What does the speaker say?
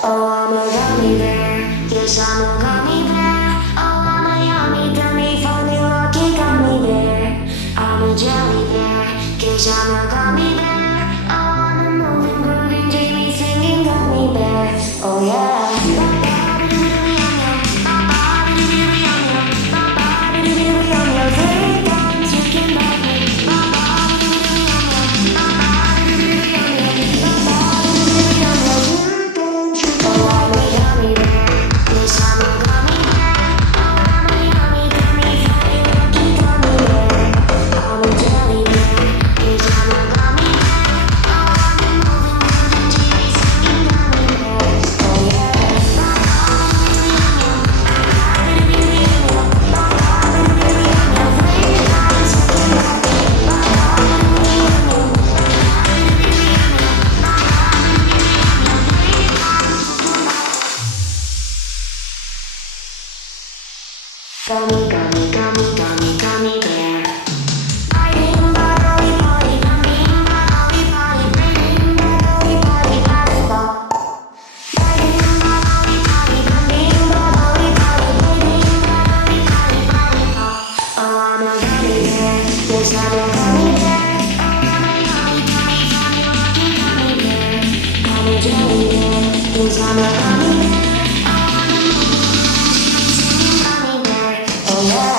Oh, I'm a gummy bear. Yes, I'm a gummy bear. Oh, I'm a yummy, dummy, funny, lucky gummy bear. I'm a jelly bear. Yes, I'm a gummy bear. Oh, I'm a moving, grooving, dreamy, singing gummy bear. Oh, yeah. Gummy, gummy, gummy, gummy, gummy bear. Biting, bodily, body, gumming, bodily, body, breathing, bodily, body, body, bop. Biting, bodily, body, gumming, bodily, body, breathing, bodily, body, body, bop. Oh, I'm a gummy bear. Yes, I'm a gummy bear. Oh, I'm a yummy, gummy, funny, lucky gummy bear. I'm a jelly bear. Yes, I'm a gummy bear. Oh, I'm a moving, singing gummy bear. Oh, yeah.